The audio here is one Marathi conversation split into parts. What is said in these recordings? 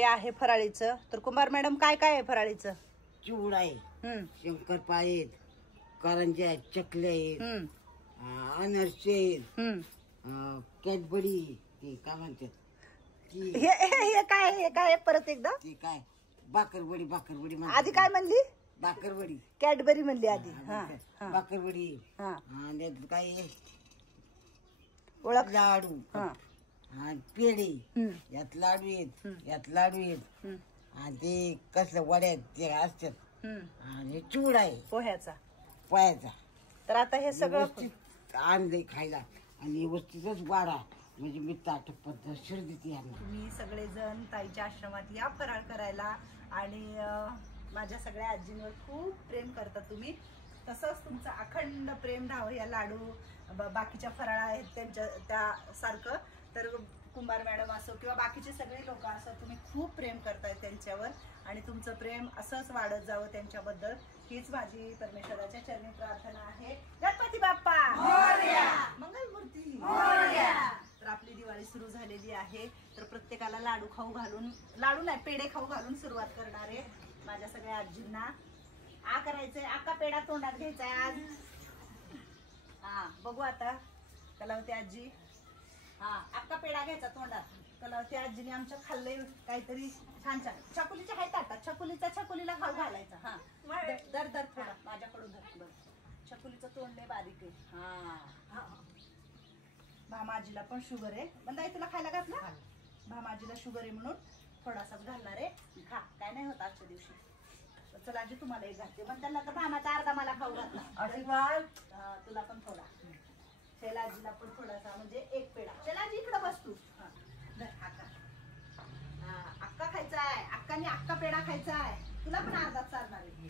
हे आहे फराळीचं. तर कुंभार मॅडम काय काय आहे फराळीचं? चिवडा आहे, शंकरपाळे आहेत, करंज्या आहेत, चकल्या आहेत, अनारसे आहेत, कॅडबरी ते काय म्हणतात हे काय परत एकदा ती काय बाकरवडी आधी काय म्हणली? बाकरवडी कॅडबरी म्हणली आधी. बाकरवडी आणि काय ओळख लाडू पेढे यात लाडू आहेत आणि ते कसलं वड्या ते असतात आणि चिवडा आहे पोह्याचा. तर आता हे सगळं आणलंय खायला आणि व्यवस्थितच वाढा म्हणजे मी ताट पद्धतशीर देते. तुम्ही सगळेजण ताईच्या आश्रमात या फराळ करायला आणि माझ्या सगळ्या आजींवर खूप प्रेम करता तुम्ही. तसंच तुमचं अखंड प्रेम राहावं या लाडू बाकीच्या फराळ आहेत त्यांच्या त्यासारखं. तर कुंभार मॅडम असो किंवा बाकीचे सगळे लोक असो तुम्ही खूप प्रेम करताय त्यांच्यावर आणि तुमचं प्रेम असंच वाढत जावं त्यांच्याबद्दल हीच माझी परमेश्वराच्या चरणी प्रार्थना आहे. गणपती बाप्पा मंगलमूर्ती. तर आपली दिवाळी सुरू झालेली आहे. तर प्रत्येकाला लाडू नाही पेढे खाऊ घालून सुरुवात करणार आहे. माझ्या सगळ्या आजींना करायचंय. आका पेढा तोंडात घ्यायचाय आज. बघू आता कलावती आजी. आका पेढा घ्यायचा तोंडात. कलावती आजीने आमच्या खाल्ले काहीतरी छान छकुलीच्या आहेत आता. छकुलीला खाऊ घालायचा. दर थोडा माझ्याकडून धर. छकुलीचं तोंड लय बारीक आहे. भामाजीला पण शुगर आहे. बंदाई तुला खायला घातला? भामाजीला शुगर आहे म्हणून थोडासाच घालणार आहे. खा काय नाही होत आजच्या दिवशी. चला आजी तुम्हाला एक घालते पण त्यांना तर भामाचा अर्धा मला खाऊ घातला. तुला पण थोडा. शैलाजीला पण थोडासा म्हणजे एक पेढा. शैलाजी इकडे बस तू. अक्का खायचा आहे. अक्काने अक्का पेढा खायचा आहे. तुला पण अर्धाच चालणार आहे.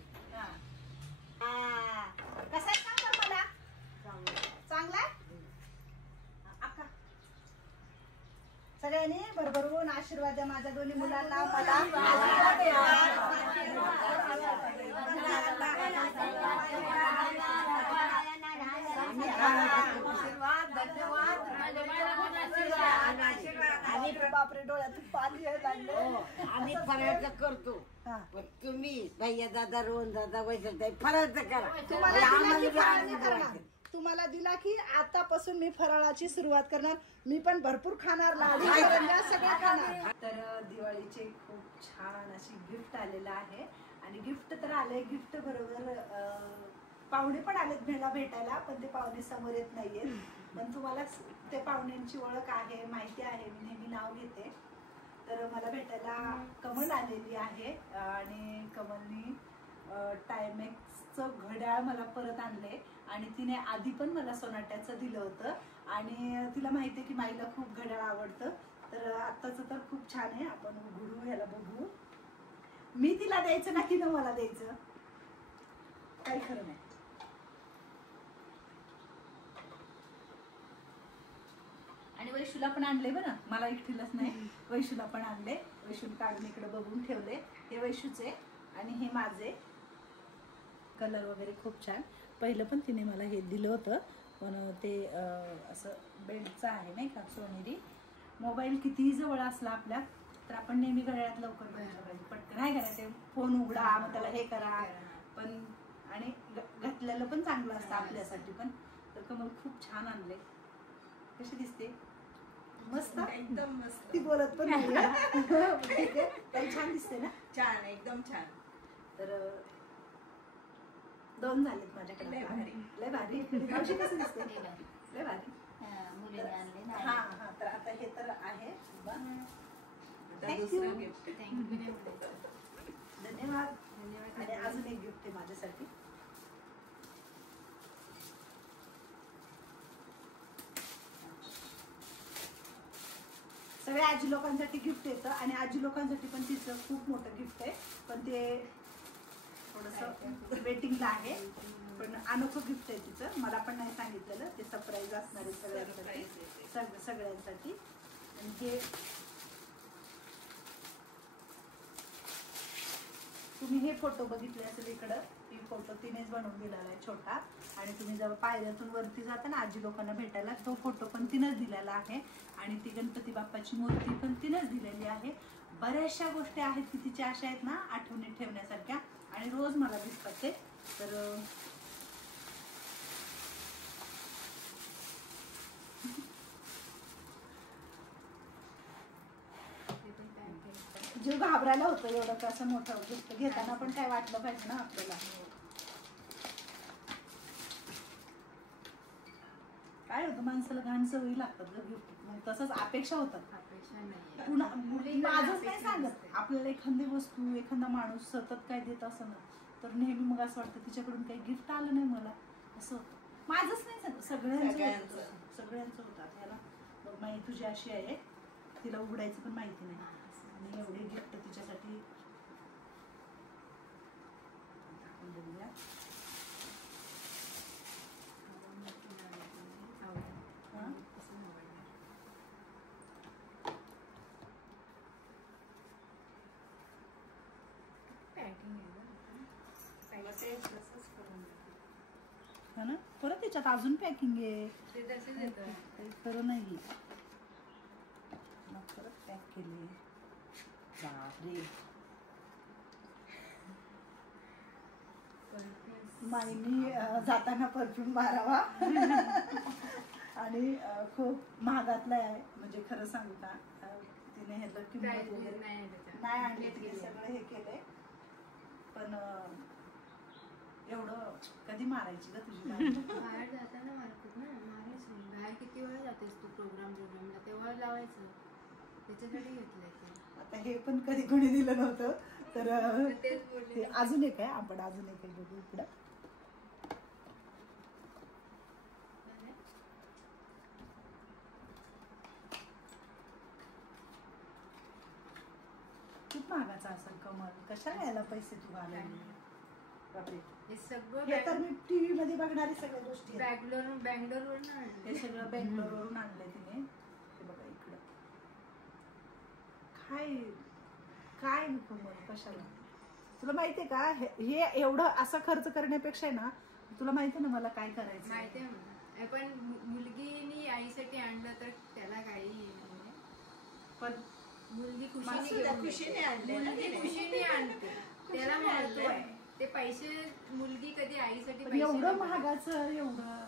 कसा आहे सांग मला. चांगला अक्का. सगळ्यांनी भरभरून आशीर्वाद द्या माझ्या दोन्ही मुलांना. बापरे डोळ्यातून पाणी आम्ही फराळाचं करतो पण तुम्ही भैया दादा रोहन दादा वैशाली फराळाचं करा. तुम्हाला दिला की आतापासून मी फराळाची सुरुवात करणार. मी पण भरपूर खाणार लाडू सगळं खाणार. तर दिवाळीचे खूप छान अशी गिफ्ट आलेलं आहे आणि गिफ्ट तर आले. गिफ्ट बरोबर पाहुणे पण आलेत भेटायला पण ते पाहुणे समोर येत नाहीयेत. पण तुम्हाला ते पाहुण्यांची ओळख आहे माहिती आहे. मी नेहमी नाव घेते. तर मला भेटायला कमल आलेली आहे आणि कमलनी टायमॅक्सचं घड्याळ मला परत आणले आणि तिने आधी पण मला सोनाट्याचं दिलं होतं आणि तिला माहिती आहे की माईला खूप घड्याळ आवडतं. तर आत्ताचं तर खूप छान आहे. आपण उघडू ह्याला बघू. मी तिला द्यायचं ना तिनं मला द्यायचं काही खरं नाही. आणि वैशूला पण आणले बरं. मला एकटीलाच नाही वैशूला पण आणले. वैशूला काढून इकडे बघून ठेवले. हे वैशूचे आणि हे माझे. कलर वगैरे खूप छान. पहिलं पण तिने मला हे दिलं होतं पण ते असं बेल्टचं आहे नाही का सोनेरी. मोबाईल कितीही जवळ असला आपल्या तर आपण नेहमी घड्याळात लवकर बघायला पाहिजे. पटकन नाही करायचं फोन उघडा मग त्याला हे करा. पण आणि घातलेलं पण चांगलं असतं आपल्यासाठी पण. तर कमल खूप छान आणले. कशी दिसते? मस्त एकदम मस्त. ती बोलत पण नाही. ठीक आहे काही छान दिसते ना. छान एकदम छान. तर 2 झालेत माझ्याकडे. लय भारी. मावशी कसं दिसते? लय भारी. तर आता हे तर आहे. दुसरं गिफ्ट. धन्यवाद. आणि अजून एक गिफ्ट आहे माझ्यासाठी. सगळ्या आजी लोकांसाठी गिफ्ट येतं आणि आजी लोकांसाठी पण तिचं खूप मोठं गिफ्ट आहे पण ते थोडंसं वेटिंगला आहे. पण अनोखं गिफ्ट आहे तिचं. मला पण नाही सांगितलेलं. ते सरप्राईज असणार आहे सगळ्यांसाठी. आणि हे तुम्ही हे फोटो बघितले असेल इकडं. ही फोटो तिनेच बनवून दिलेला आहे छोटा. आणि तुम्ही जेव्हा पायऱ्यातून वरती जाता ना आजी लोकांना भेटायला तो फोटो पण तिनंच दिलेला आहे. आणि ती गणपती बाप्पाची मूर्ती पण तिनंच दिलेली आहे. बऱ्याचशा गोष्टी आहेत की तिच्या अशा आहेत ना आठवणीत ठेवण्यासारख्या आणि रोज मला दिसतात ते. तर जीव घाबरायला होतं एवढं कसं मोठं गिफ्ट घेताना पण काय वाटलं पाहिजे ना आपल्याला. काय होतं माणसाला घाण सवयी लागतात ग गिफ्ट, मग तसंच अपेक्षा होतात. पुन्हा माझंच नाही सांगत, आपल्याला एखादी वस्तू एखादा माणूस सतत काय देत असं ना तर नेहमी मग असं वाटतं तिच्याकडून काही गिफ्ट आलं नाही मला असं होतं. माझंच नाही सांगत, सगळ्यांचं होतं. ह्याला बघ माई तुझी अशी आहे, तिला उघडायचं पण माहिती नाही आणि एवढे गिफ्ट तिच्यासाठी हा ना. परत त्याच्यात अजून पॅकिंग आहे, खरं नाही मग परत पॅक केले. बापरे, माईनी जाताना परफ्यूम मारावा आणि खूप महागातला आहे. म्हणजे खरं सांगू का, तिने हे किंमत वगैरे नाही आणले, तिने सगळं हे केलंय. पण एवढं कधी मारायची का तुझी बाहेर जाताना मारतात ना, मारायची. बाहेर किती वेळ जातेस तू प्रोग्रामला, तेव्हा लावायचं. त्याच्यासाठी घेतलंय ते. आता हे पण कधी कोणी दिलं नव्हतं तर ते अजून एक आहे. आपण अजून एक आहे बघू इकडं. खूप महागाचा असेल कमल, कशाला यायला पैसे तू आले. बापरे, हे सगळं हे तर मी टीव्ही मध्ये बघणारी सगळ्या गोष्टी बँगलोरवरून हे सगळं बेंगलोरवरून आणलंय तिने. हे बघा इकडं काय काय कमल, कशाला. तुला माहितीये का हे एवढं असं खर्च करण्यापेक्षा आहे ना, तुला माहितीये ना मला काय करायचं माहितीये मला. पण मुलगीनी आईसाठी आणलं तर त्याला काही पण मुलगी खुशीने आणते, त्याला महत्व आहे. ते पैसे मुलगी कधी आईसाठी एवढं महागाचं एवढं.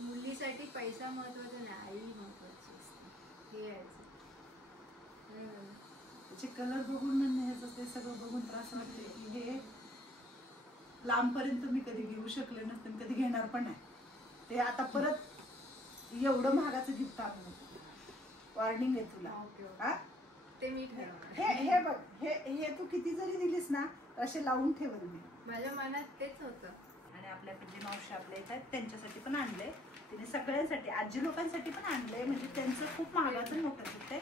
मुलीसाठी पैसा महत्वाचा नाही, आई महत्वाची असते. हे त्याचे कलर बघून ह्याचं ते सगळं बघून त्रास वाटते की हे लांबपर्यंत मी कधी घेऊ शकले नसते, कधी घेणार पण नाही. ते आता परत एवढं महागाचं गिफ्ट आणलं. वॉर्निंग आहे तुला. ते मी हे बघ, हे तू किती जरी दिलीस ना असे लावून ठेवल मी. माझ्या मनात तेच होतं. आणि आपल्याकडे जे मावशी आपल्या येतात त्यांच्यासाठी पण आणलंय तिने, सगळ्यांसाठी आजी लोकांसाठी पण आणलंय. म्हणजे त्यांचं खूप महागाचं मोठं गिफ्ट आहे.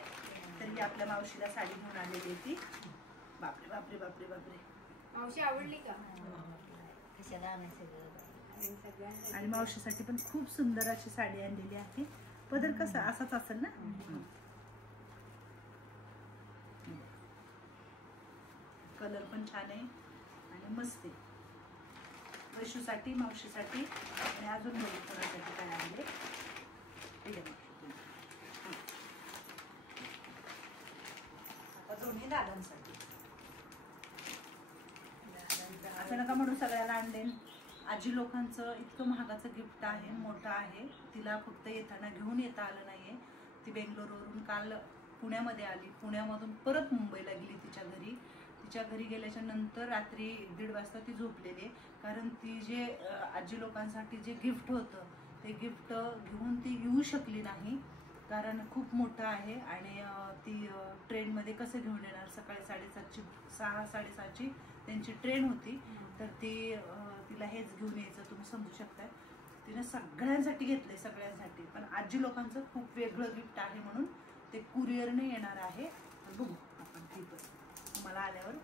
तरी आपल्या मावशीला साडी घेऊन आलेली आहे ती. बापरे बापरे बापरे बापरे. मावशी आवडली का? आणि मावशीसाठी पण खूप सुंदर अशी साडी आणलेली आहे. पदर कसा असाच असेल ना. कलर पण छान आहे आणि मस्त आहे. वैशूसाठी, मावशीसाठी आणि अजून बघू कोणासाठी काय आणले. आता दोन्ही दादांसाठी. असं नका म्हणून सगळ्याला आणले. आजी लोकांचं इतकं महागाचं गिफ्ट आहे, मोठं आहे. तिला फक्त येताना घेऊन येता आलं नाहीये. ती बेंगलोरवरून काल पुण्यामध्ये आली, पुण्यामधून परत मुंबईला गेली तिच्या घरी. तिच्या घरी गेल्याच्या नंतर रात्री 1-1:30 वाजता ती झोपलेली. कारण ती जे आजी लोकांसाठी जे गिफ्ट होतं ते गिफ्ट घेऊन ती येऊ शकली नाही, कारण खूप मोठं आहे. आणि ती ट्रेनमध्ये कसं घेऊन येणार. सकाळी 6:30ची त्यांची ट्रेन होती. तर तिला हेच घेऊन यायचं, तुम्ही समजू शकताय. तिने सगळ्यांसाठी घेतलंय, सगळ्यांसाठी. पण आजी लोकांचं खूप वेगळं गिफ्ट आहे म्हणून ते कुरिअरने येणार आहे. बघू आपण ती पण तुम्हाला आल्यावर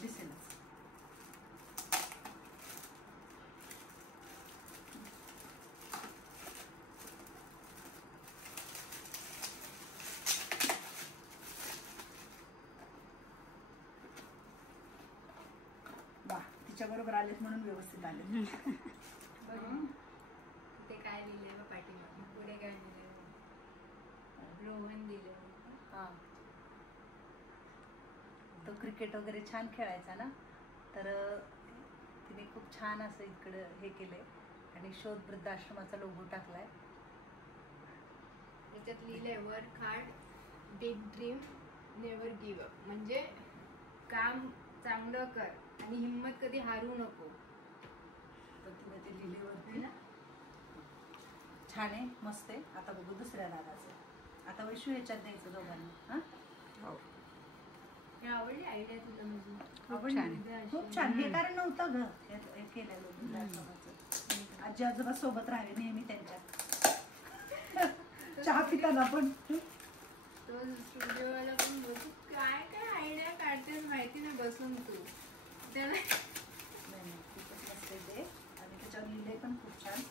दिसेलच. वा, तिच्या बरोबर आलेत म्हणून व्यवस्थित आले. ते काय लिहिलंय पाठीमागे, पुढे काय लिहिलंय, रोहन दिलं. तो क्रिकेट वगैरे छान खेळायचा ना, तर तिने खूप छान असं इकडं हे केलंय आणि शोध वृद्धाश्रमाचा लोगो टाकलाय. त्याच्यात लिहिलंय work hard, big dream, never give up. म्हणजे काम चांगलं कर आणि हिम्मत कधी हारू नको. तर तिने ते लिहिल्यावरती ना छान आहे, मस्त आहे. आता बघू दुसऱ्या दादाचं. आता वैशू ह्याच्यात द्यायचं दोघांना. हा आवडली आयडिया तुला माझी? खूप छान. हे कारण नव्हतं ग हे केलेलं वृद्धाश्रमाचं. आजी आजोबा सोबत राहावे नेहमी त्यांच्या, चहा पिताना पण. तो स्टुडिओवाला पण बसू काय काय आयडिया काढतेस माहिती नाही बसून तू त्याला. नाही खूपच मस्त आहे ते. आणि त्याच्यावर लिहिलंय पण खूप छान.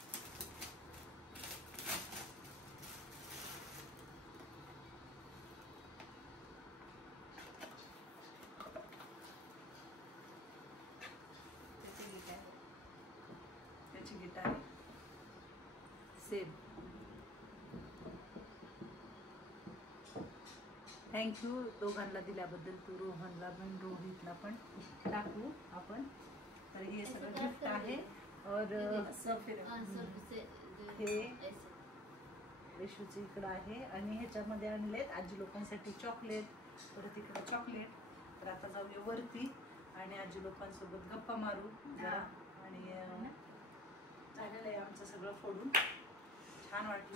त्याची गिटार सेम. थँक्यू दोघांना दिल्याबद्दल. तू रोहनला पण रोहितला पण टाकू आपण. तर हे सगळं गिफ्ट आहे. और हे रेशूची इकडं आहे आणि ह्याच्यामध्ये आणलेत आजी लोकांसाठी चॉकलेट. परत इकडं चॉकलेट. तर आता जाऊया वरती आणि आजी लोकांसोबत गप्पा मारू जरा. आणि झालेलं आहे आमचं सगळं फोडून. छान वाटलं.